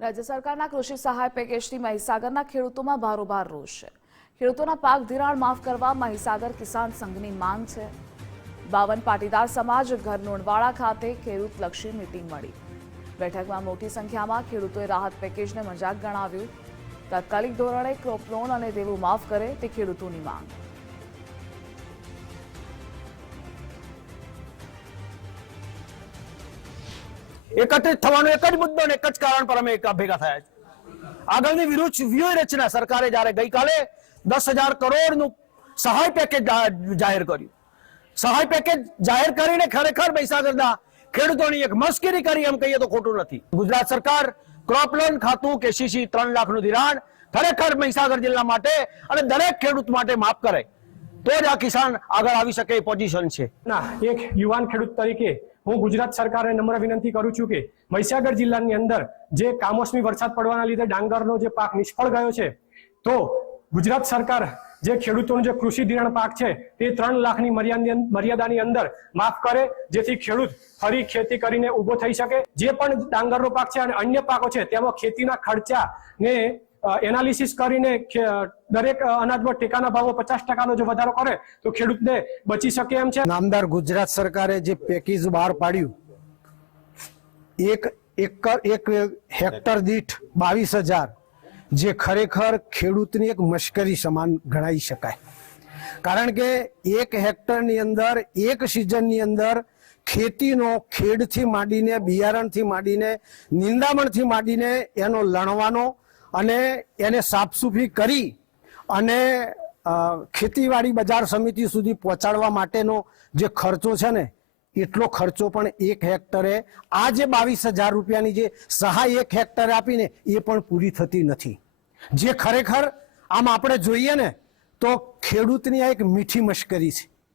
રાજ્ય સરકારના કૃષિ સહાય પેકેજથી મહીસાગરના ખેડૂતોમાં ભારોભાર રોષ છે. ખેડૂતોના પાક ધિરાણ માફ કરવા મહીસાગર કિસાન સંઘની માંગ છે. બાવન પાટીદાર સમાજ ઘર લુણવાડા ખાતે ખેડૂતલક્ષી મીટિંગ મળી. બેઠકમાં મોટી સંખ્યામાં ખેડૂતોએ રાહત પેકેજને મજાક ગણાવ્યું. તાત્કાલિક ધોરણે ક્રોપ લોન અને દેવું માફ કરે તે ખેડૂતોની માંગ. એકત્રિત થવાનો એક જ મુદ્દો અને એક જ કારણ પર અમે ભેગા થયા છે. આગળની વિરુદ્ધ વ્યૂહ રચના સરકારે જ્યારે ગઈકાલે દસ હજાર કરોડનું સહાય પેકેજ જાહેર કર્યું. સહાય પેકેજ જાહેર કરીને ખરેખર મહીસાગરના ખેડૂતોની એક મસ્કરી કરી એમ કહીએ તો ખોટું નથી. ગુજરાત સરકાર ક્રોપ લોન ખાતું કેસીસી ત્રણ લાખનું ધિરાણ ખરેખર મહીસાગર જિલ્લા માટે અને દરેક ખેડૂત માટે માફ કરે. તો જ આ કિસાન આગળ આવી શકે એ પોઝિશન છે. ના, એક યુવાન ખેડૂત તરીકે હું ગુજરાત સરકારને નમ્ર વિનંતી કરું છું કે મહીસાગર જિલ્લાની અંદર જે કામોસમી વરસાદ પડવાના લીધે ડાંગરનો જે પાક નિષ્ફળ ગયો છે, તો ગુજરાત સરકાર જે ખેડૂતોનું જે કૃષિ ધિરાણ પાક છે, તે ત્રણ લાખની મર્યાદાની અંદર માફ કરે, જેથી ખેડૂત ફરી ખેતી કરીને ઊભો થઈ શકે. જે પણ ડાંગરનો પાક છે અને અન્ય પાકો છે, તેમાં ખેતીના ખર્ચાને એનાલિસિસ કરીને દરેક અનાજ અનાજમાં ટેકાના ભાવો પચાસ ટકાનો જો વધારો કરે, તો ખેડૂતને બચી શકે એમ છે? નામદાર ગુજરાત સરકારે જે પેકેજ બહાર પાડ્યું, એક એકર, એક હેક્ટર દીઠ બાવીસ હજાર, જે ખરેખર ખેડૂતની એક મશ્કરી સમાન ગણાવી શકાય. કારણ કે એક હેક્ટરની અંદર, એક સિઝનની અંદર ખેતીનો ખેડથી માંડીને, બિયારણથી માંડીને, નિંદામણથી માંડીને એનો લણવાનો અને એને સાફસૂફી કરી અને ખેતીવાડી બજાર સમિતિ સુધી પહોંચાડવા માટેનો જે ખર્ચો છે ને, એટલો ખર્ચો પણ એક હેક્ટરે, આ જે બાવીસ હજાર રૂપિયાની જે સહાય એક હેક્ટરે આપીને, એ પણ પૂરી થતી નથી. જે ખરેખર, આમ આપણે જોઈએ ને, તો ખેડૂતની આ એક મીઠી મશ્કરી છે.